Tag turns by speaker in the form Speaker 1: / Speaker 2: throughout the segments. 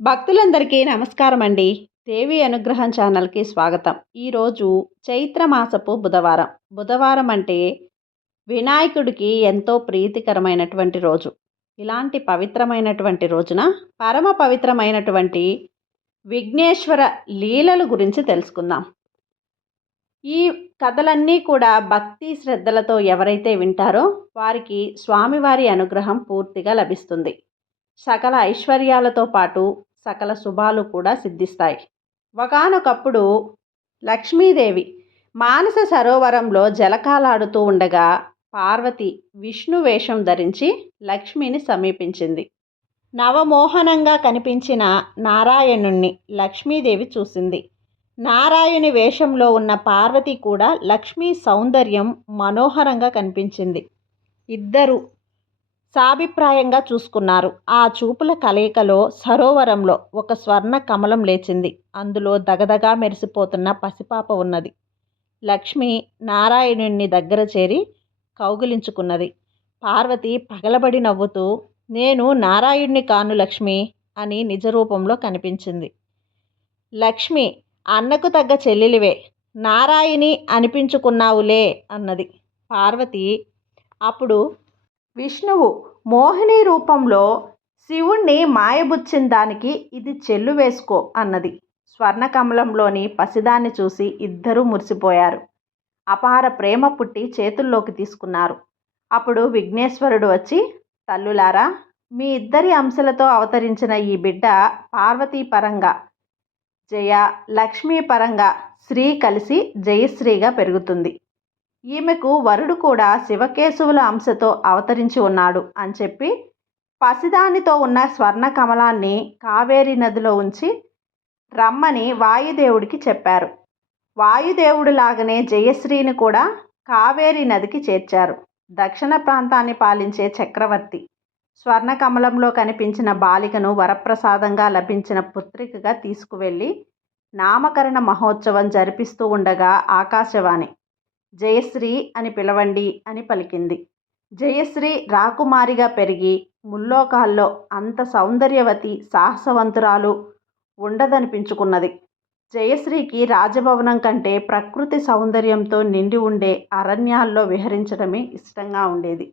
Speaker 1: భక్తులందరికీ నమస్కారం అండి దేవి అనుగ్రహం ఛానల్కి స్వాగతం. ఈరోజు చైత్ర మాసపు బుధవారం. బుధవారం అంటే వినాయకుడికి ఎంతో ప్రీతికరమైనటువంటి రోజు. ఇలాంటి పవిత్రమైనటువంటి రోజున పరమ పవిత్రమైనటువంటి విఘ్నేశ్వర లీలల గురించి తెలుసుకుందాం. ఈ కథలన్నీ కూడా భక్తి శ్రద్ధలతో ఎవరైతే వింటారో వారికి స్వామివారి అనుగ్రహం పూర్తిగా లభిస్తుంది. సకల ఐశ్వర్యాలతో పాటు సకల శుభాలు కూడా సిద్ధిస్తాయి. ఒకనొకప్పుడు లక్ష్మీదేవి మానస సరోవరంలో జలకాలాడుతూ ఉండగా పార్వతి విష్ణు వేషం ధరించి లక్ష్మిని సమీపించింది. నవమోహనంగా కనిపించిన నారాయణుణ్ణి లక్ష్మీదేవి చూసింది. నారాయణి వేషంలో ఉన్న పార్వతి కూడా లక్ష్మీ సౌందర్యం మనోహరంగా కనిపించింది. ఇద్దరు సాభిప్రాయంగా చూసుకున్నారు. ఆ చూపుల కలయికలో సరోవరంలో ఒక స్వర్ణ కమలం లేచింది. అందులో దగదగా మెరిసిపోతున్న పసిపాప ఉన్నది. లక్ష్మి నారాయణుణ్ణి దగ్గర చేరి కౌగిలించుకున్నది. పార్వతి పగలబడి నవ్వుతూ నేను నారాయణ్ణి కాను లక్ష్మి అని నిజరూపంలో కనిపించింది. లక్ష్మి అన్నకు తగ్గ చెల్లెలివే. నారాయణి అనిపించుకున్నావులే అన్నది. పార్వతి అప్పుడు విష్ణువు మోహిని రూపంలో శివుణ్ణి మాయబుచ్చిన దానికి ఇది చెల్లు వేసుకో అన్నది. స్వర్ణకమలంలోని పసిదాన్ని చూసి ఇద్దరూ మురిసిపోయారు. అపార ప్రేమ పుట్టి చేతుల్లోకి తీసుకున్నారు. అప్పుడు విఘ్నేశ్వరుడు వచ్చి తల్లులారా మీ ఇద్దరి అంశలతో అవతరించిన ఈ బిడ్డ పార్వతీ పరంగా జయ లక్ష్మీ పరంగా శ్రీ కలిసి జయశ్రీగా పెరుగుతుంది. ఈమెకు వరుడు కూడా శివకేశవుల అంశతో అవతరించి ఉన్నాడు అని చెప్పి పసిదానితో ఉన్న స్వర్ణ కమలాన్ని కావేరి నదిలో ఉంచి రమ్మని వాయుదేవుడికి చెప్పారు. వాయుదేవుడు లాగానే జయశ్రీని కూడా కావేరి నదికి చేర్చారు. దక్షిణ ప్రాంతాన్ని పాలించే చక్రవర్తి. స్వర్ణ కమలంలో కనిపించిన బాలికను వరప్రసాదంగా లభించిన పుత్రికగా తీసుకువెళ్ళి నామకరణ మహోత్సవం జరిపిస్తూ ఉండగా ఆకాశవాణి. జయశ్రీ అని పిలవండి అని పలికింది. జయశ్రీ రాకుమారిగా పెరిగి ముల్లోకాల్లో అంత సౌందర్యవతి సాహసవంతురాలు ఉండదనిపించుకున్నది. జయశ్రీకి రాజభవనం కంటే ప్రకృతి సౌందర్యంతో నిండి ఉండే అరణ్యాల్లో విహరించడమే ఇష్టంగా ఉండేది.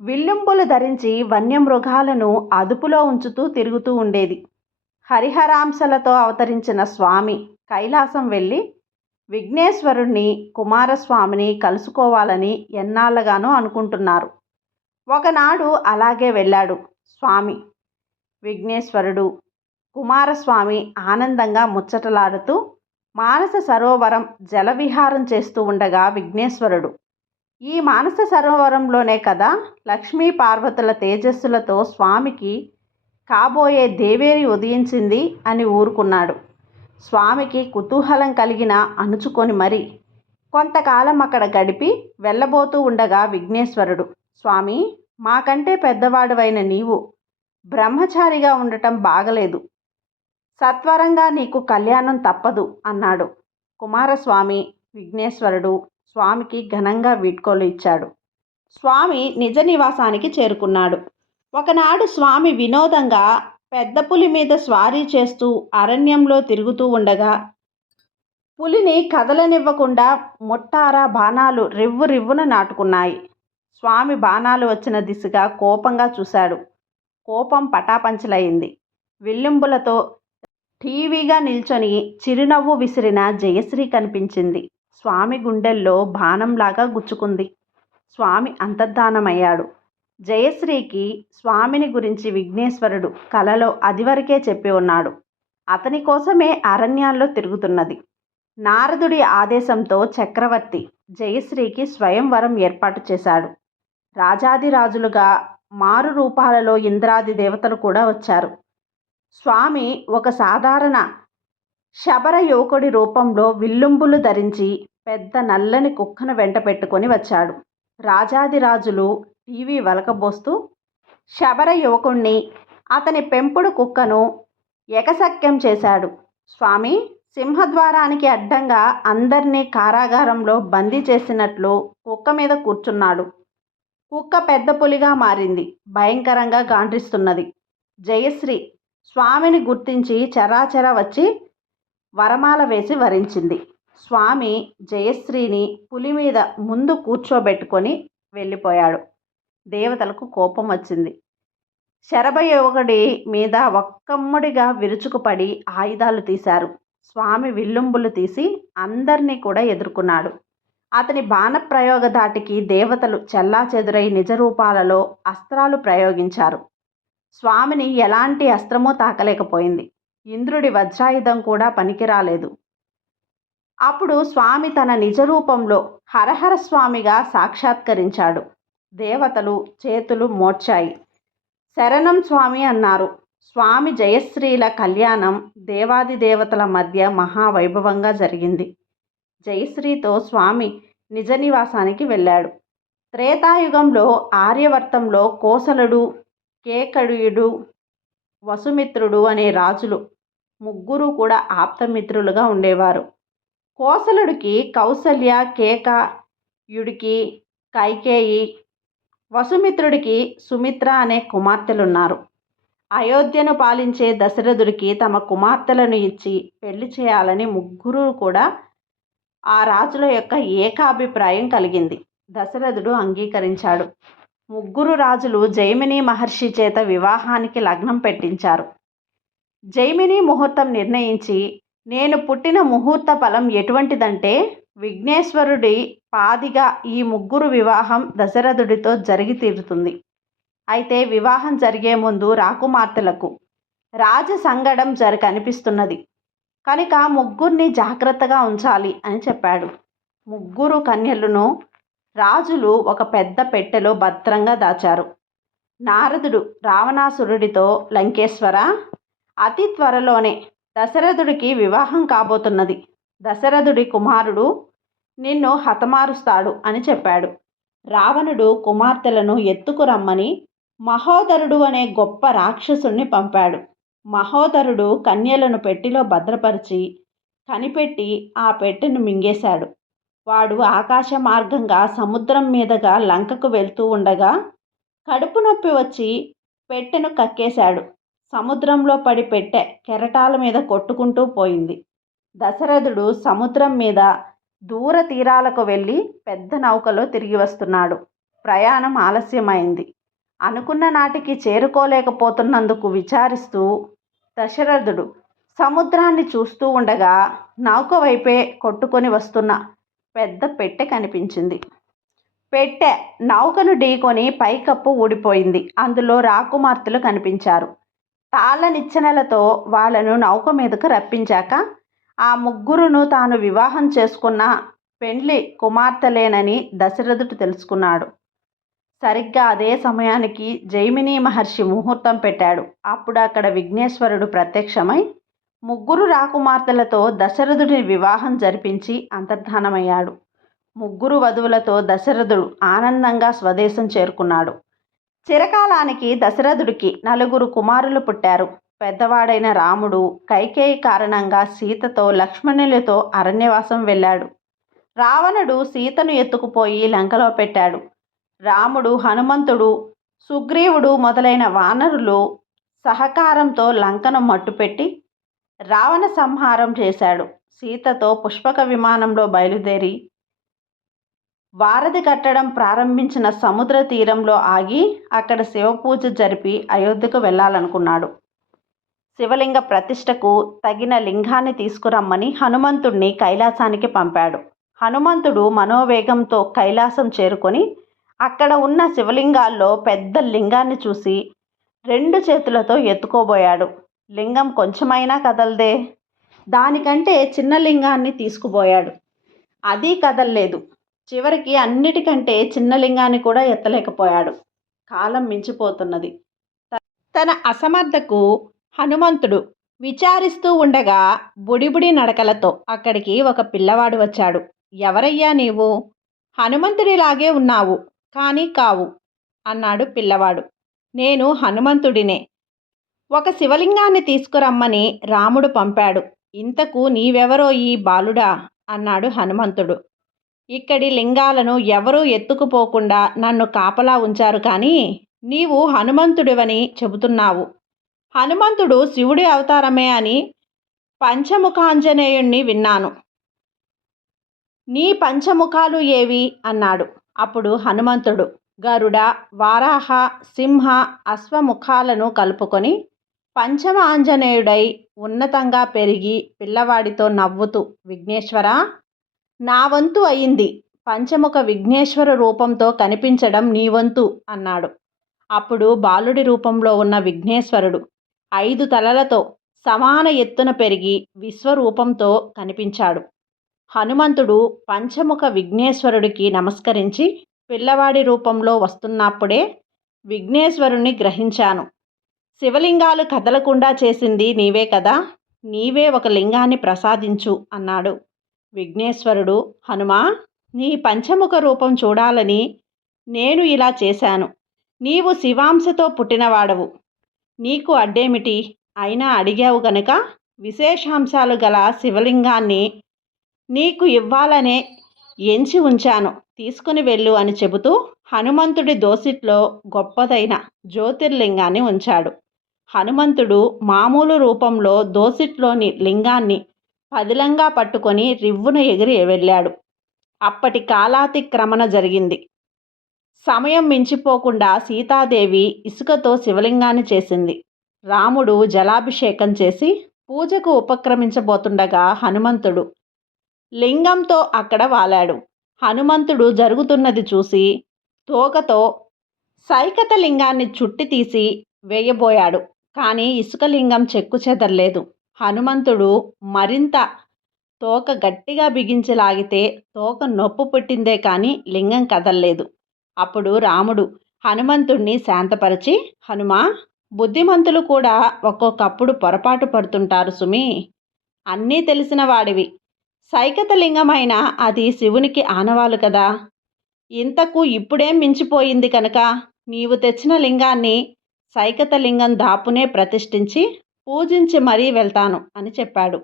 Speaker 1: విల్లింపులు ధరించి వన్యమృగాలను అదుపులో ఉంచుతూ తిరుగుతూ ఉండేది. హరిహరాంశలతో అవతరించిన స్వామి కైలాసం వెళ్ళి విఘ్నేశ్వరుణ్ణి కుమారస్వామిని కలుసుకోవాలని ఎన్నాళ్ళగానో అనుకుంటున్నారు. ఒకనాడు అలాగే వెళ్ళాడు స్వామి. విఘ్నేశ్వరుడు కుమారస్వామి ఆనందంగా ముచ్చటలాడుతూ మానస సరోవరం జలవిహారం చేస్తూ ఉండగా విఘ్నేశ్వరుడు ఈ మానస సరోవరంలోనే కదా లక్ష్మీ పార్వతుల తేజస్సులతో స్వామికి కాబోయే దేవేరి ఉదయించింది అని ఊరుకున్నాడు. స్వామికి కుతూహలం కలిగిన అణుచుకొని మరి. కొంతకాలం అక్కడ గడిపి వెళ్ళబోతూ ఉండగా విఘ్నేశ్వరుడు స్వామి మాకంటే పెద్దవాడువైన నీవు బ్రహ్మచారిగా ఉండటం బాగలేదు. సత్వరంగా నీకు కళ్యాణం తప్పదు అన్నాడు. కుమారస్వామి విఘ్నేశ్వరుడు స్వామికి ఘనంగా వీడ్కోలు ఇచ్చాడు. స్వామి నిజ నివాసానికి చేరుకున్నాడు. ఒకనాడు స్వామి వినోదంగా పెద్ద పులి మీద స్వారీ చేస్తూ అరణ్యంలో తిరుగుతూ ఉండగా పులిని కదలనివ్వకుండా ముట్టారా బాణాలు రివ్వు రివ్వున నాటుకున్నాయి. స్వామి బాణాలు వచ్చిన దిశగా కోపంగా చూశాడు. కోపం పటాపంచలైంది విల్లింబులతో టీవీగా నిల్చొని చిరునవ్వు విసిరిన జయశ్రీ కనిపించింది. స్వామి గుండెల్లో బాణంలాగా గుచ్చుకుంది. స్వామి అంతర్ధానమయ్యాడు. జయశ్రీకి స్వామిని గురించి విఘ్నేశ్వరుడు కలలో అదివరకే చెప్పి ఉన్నాడు. అతని కోసమే అరణ్యాల్లో తిరుగుతున్నది. నారదుడి ఆదేశంతో చక్రవర్తి జయశ్రీకి స్వయంవరం ఏర్పాటు చేశాడు. రాజాదిరాజులుగా మారు రూపాలలో ఇంద్రాది దేవతలు కూడా వచ్చారు. స్వామి ఒక సాధారణ శబర యువకుడి రూపంలో విల్లుంబులు ధరించి పెద్ద నల్లని కుక్కను వెంట పెట్టుకొని వచ్చాడు. రాజాదిరాజులు టీవీ వలకబోస్తూ శబర యువకుణ్ణి అతని పెంపుడు కుక్కను ఎకసక్యం చేశాడు. స్వామి సింహద్వారానికి అడ్డంగా అందరినీ కారాగారంలో బందీ చేసినట్లు కుక్క మీద కూర్చున్నాడు. కుక్క పెద్ద పులిగా మారింది భయంకరంగా గాండ్రిస్తున్నది. జయశ్రీ స్వామిని గుర్తించి చరాచర వచ్చి వరమాల వేసి వరించింది. స్వామి జయశ్రీని పులి మీద ముందు కూర్చోబెట్టుకొని వెళ్ళిపోయాడు. దేవతలకు కోపం వచ్చింది. శరభయోగుడి మీద ఒక్కమ్ముడిగా విరుచుకుపడి ఆయుధాలు తీశారు. స్వామి విల్లుంబులు తీసి అందరినీ కూడా ఎదుర్కొన్నాడు. అతని బాణప్రయోగ ధాటికి దేవతలు చెల్లాచెదురై నిజరూపాలలో అస్త్రాలు ప్రయోగించారు. స్వామిని ఎలాంటి అస్త్రమూ తాకలేకపోయింది. ఇంద్రుడి వజ్రాయుధం కూడా పనికిరాలేదు. అప్పుడు స్వామి తన నిజరూపంలో హరహర స్వామిగా సాక్షాత్కరించాడు. దేవతలు చేతులు మోడ్చాయి. శరణం స్వామి అన్నారు. స్వామి జయశ్రీల కళ్యాణం దేవాది దేవతల మధ్య మహావైభవంగా జరిగింది. జయశ్రీతో స్వామి నిజ నివాసానికి వెళ్ళాడు. త్రేతాయుగంలో ఆర్యవర్తంలో కోసలుడు కేకడుయుడు వసుమిత్రుడు అనే రాజులు ముగ్గురు కూడా ఆప్తమిత్రులుగా ఉండేవారు. కోసలుడికి కౌసల్య కేకయుడికి కైకేయి వసుమిత్రుడికి సుమిత్ర అనే కుమార్తెలున్నారు. అయోధ్యను పాలించే దశరథుడికి తమ కుమార్తెలను ఇచ్చి పెళ్ళి చేయాలని ముగ్గురు కూడా ఆ రాజుల యొక్క ఏకాభిప్రాయం కలిగింది. దశరథుడు అంగీకరించాడు. ముగ్గురు రాజులు జైమిని మహర్షి చేత వివాహానికి లగ్నం పెట్టించారు. జైమిని ముహూర్తం నిర్ణయించి నేను పుట్టిన ముహూర్త ఫలం ఎటువంటిదంటే విఘ్నేశ్వరుడి పాదిగా ఈ ముగ్గురు వివాహం దశరథుడితో జరిగి తీరుతుంది. అయితే వివాహం జరిగే ముందు రాకుమార్తెలకు రాజ సంగడం జరి కనిపిస్తున్నది. కనుక ముగ్గురిని జాగ్రత్తగా ఉంచాలి అని చెప్పాడు. ముగ్గురు కన్యలను రాజులు ఒక పెద్ద పెట్టెలో భద్రంగా దాచారు. నారదుడు రావణాసురుడితో లంకేశ్వర అతి త్వరలోనే దశరథుడికి వివాహం కాబోతున్నది. దశరథుడి కుమారుడు నిన్ను హతమారుస్తాడు అని చెప్పాడు. రావణుడు కుమార్తెలను ఎత్తుకురమ్మని మహోదరుడు అనే గొప్ప రాక్షసుణ్ణి పంపాడు. మహోదరుడు కన్యలను పెట్టిలో భద్రపరిచి కనిపెట్టి ఆ పెట్టెను మింగేశాడు. వాడు ఆకాశ మార్గంగా సముద్రం మీదుగా లంకకు వెళ్తూ ఉండగా కడుపు నొప్పి వచ్చి పెట్టెను కక్కేశాడు. సముద్రంలో పడి పెట్టె కెరటాల మీద కొట్టుకుంటూ పోయింది. దశరథుడు సముద్రం మీద దూర తీరాలకు వెళ్ళి పెద్ద నౌకలో తిరిగి వస్తున్నాడు. ప్రయాణం ఆలస్యమైంది. అనుకున్న నాటికి చేరుకోలేకపోతున్నందుకు విచారిస్తూ దశరథుడు సముద్రాన్ని చూస్తూ ఉండగా నౌక వైపే కొట్టుకొని వస్తున్న పెద్ద పెట్టె కనిపించింది. పెట్టె నౌకను ఢీకొని పైకప్పు ఊడిపోయింది. అందులో రాకుమార్తెలు కనిపించారు. తాళ్ళ నిచ్చెనలతో వాళ్ళను నౌక మీదకు రప్పించాక ఆ ముగ్గురును తాను వివాహం చేసుకున్న పెండ్లి కుమార్తెలేనని దశరథుడు తెలుసుకున్నాడు. సరిగ్గా అదే సమయానికి జైమిని మహర్షి ముహూర్తం పెట్టాడు. అప్పుడు అక్కడ విఘ్నేశ్వరుడు ప్రత్యక్షమై ముగ్గురు రాకుమార్తెలతో దశరథుడి వివాహం జరిపించి అంతర్ధానమయ్యాడు. ముగ్గురు వధువులతో దశరథుడు ఆనందంగా స్వదేశం చేరుకున్నాడు. చిరకాలానికి దశరథుడికి నలుగురు కుమారులు పుట్టారు. పెద్దవాడైన రాముడు కైకేయి కారణంగా సీతతో లక్ష్మణులతో అరణ్యవాసం వెళ్ళాడు. రావణుడు సీతను ఎత్తుకుపోయి లంకలో పెట్టాడు. రాముడు హనుమంతుడు సుగ్రీవుడు మొదలైన వానరులు సహకారంతో లంకను మట్టుపెట్టి రావణ సంహారం చేశాడు. సీతతో పుష్పక విమానంలో బయలుదేరి వారధి కట్టడం ప్రారంభించిన సముద్ర తీరంలో ఆగి అక్కడ శివపూజ జరిపి అయోధ్యకు వెళ్ళాలనుకున్నాడు. శివలింగ ప్రతిష్టకు తగిన లింగాన్ని తీసుకురమ్మని హనుమంతుణ్ణి కైలాసానికి పంపాడు. హనుమంతుడు మనోవేగంతో కైలాసం చేరుకొని అక్కడ ఉన్న శివలింగాల్లో పెద్ద లింగాన్ని చూసి రెండు చేతులతో ఎత్తుకోబోయాడు. లింగం కొంచెమైనా కదలదే దానికంటే చిన్న లింగాన్ని తీసుకుపోయాడు. అది కదలలేదు. చివరికి అన్నిటికంటే చిన్న లింగాన్ని కూడా ఎత్తలేకపోయాడు. కాలం మించిపోతున్నది. తన అసమర్థకు హనుమంతుడు విచారిస్తూ ఉండగా బుడిబుడి నడకలతో అక్కడికి ఒక పిల్లవాడు వచ్చాడు. ఎవరయ్యా నీవు? హనుమంతుడిలాగే ఉన్నావు కానీ కావు అన్నాడు పిల్లవాడు. నేను హనుమంతుడినే. ఒక శివలింగాన్ని తీసుకురమ్మని రాముడు పంపాడు. ఇంతకు నీవెవరో ఈ బాలుడా? అన్నాడు హనుమంతుడు. ఇక్కడి లింగాలను ఎవరూ ఎత్తుకుపోకుండా నన్ను కాపలా ఉంచారు కానీ నీవు హనుమంతుడివని చెబుతున్నావు. హనుమంతుడు శివుడి అవతారమే అని పంచముఖాంజనేయుణ్ణి విన్నాను. నీ పంచముఖాలు ఏవి? అన్నాడు. అప్పుడు హనుమంతుడు గరుడ వారాహ సింహ అశ్వముఖాలను కలుపుకొని పంచమ ఆంజనేయుడై ఉన్నతంగా పెరిగి పిల్లవాడితో నవ్వుతూ విఘ్నేశ్వర నా వంతు అయింది. పంచముఖ విఘ్నేశ్వర రూపంతో కనిపించడం నీ వంతు అన్నాడు. అప్పుడు బాలుడి రూపంలో ఉన్న విఘ్నేశ్వరుడు ఐదు తలలతో సమాన ఎత్తున పెరిగి విశ్వరూపంతో కనిపించాడు. హనుమంతుడు పంచముఖ విఘ్నేశ్వరుడికి నమస్కరించి పిల్లవాడి రూపంలో వస్తున్నప్పుడే విఘ్నేశ్వరుణ్ణి గ్రహించాను. శివలింగాలు కదలకుండా చేసింది నీవే కదా నీవే ఒక లింగాన్ని ప్రసాదించు అన్నాడు. విఘ్నేశ్వరుడు హనుమా నీ పంచముఖ రూపం చూడాలని నేను ఇలా చేశాను. నీవు శివాంశతో పుట్టినవాడవు. నీకు అడ్డేమిటి? అయినా అడిగావు గనక విశేషాంశాలు గల శివలింగాన్ని నీకు ఇవ్వాలనే ఎంచి ఉంచాను. తీసుకుని వెళ్ళు అని చెబుతూ హనుమంతుడి దోసిట్లో గొప్పదైన జ్యోతిర్లింగాన్ని ఉంచాడు. హనుమంతుడు మామూలు రూపంలో దోసిట్లోని లింగాన్ని పదిలంగా పట్టుకొని రివ్వున ఎగిరి వెళ్ళాడు. అప్పటి కాలాతిక్రమణ జరిగింది. సమయం మించిపోకుండా సీతాదేవి ఇసుకతో శివలింగాన్ని చేసింది. రాముడు జలాభిషేకం చేసి పూజకు ఉపక్రమించబోతుండగా హనుమంతుడు లింగంతో అక్కడ వాలాడు. హనుమంతుడు జరుగుతున్నది చూసి తోకతో సైకత లింగాన్ని చుట్టి తీసి వేయబోయాడు. కానీ ఇసుక లింగం చెక్కు చెదరలేదు. హనుమంతుడు మరింత తోక గట్టిగా బిగించి లాగితే తోక నొప్పు పుట్టిందే కానీ లింగం కదల్లేదు. అప్పుడు రాముడు హనుమంతుణ్ణి శాంతపరిచి హనుమా బుద్ధిమంతులు కూడా ఒక్కొక్కప్పుడు పొరపాటు పడుతుంటారు సుమి. అన్నీ తెలిసిన వాడివి. సైకతలింగమైన అది శివునికి ఆనవాలు కదా. ఇంతకు ఇప్పుడేం మించిపోయింది కనుక? నీవు తెచ్చిన లింగాన్ని సైకత లింగం దాపునే ప్రతిష్ఠించి పూజించి మరీ వెళ్తాను అని చెప్పాడు.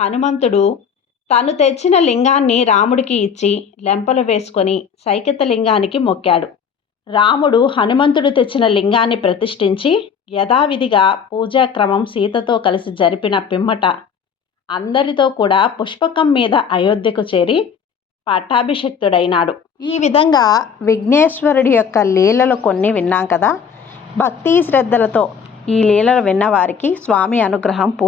Speaker 1: హనుమంతుడు తను తెచ్చిన లింగాన్ని రాముడికి ఇచ్చి లెంపలు వేసుకొని సైకిత లింగానికి మొక్కాడు. రాముడు హనుమంతుడు తెచ్చిన లింగాన్ని ప్రతిష్ఠించి యథావిధిగా పూజాక్రమం సీతతో కలిసి జరిపిన పిమ్మట అందరితో కూడా పుష్పకం మీద అయోధ్యకు చేరి పట్టాభిషిక్తుడైనాడు. ఈ విధంగా విఘ్నేశ్వరుడి యొక్క లీలలు కొన్ని విన్నాం కదా. భక్తి శ్రద్ధలతో ఈ లీలలు విన్నవారికి స్వామి అనుగ్రహం పూర్తి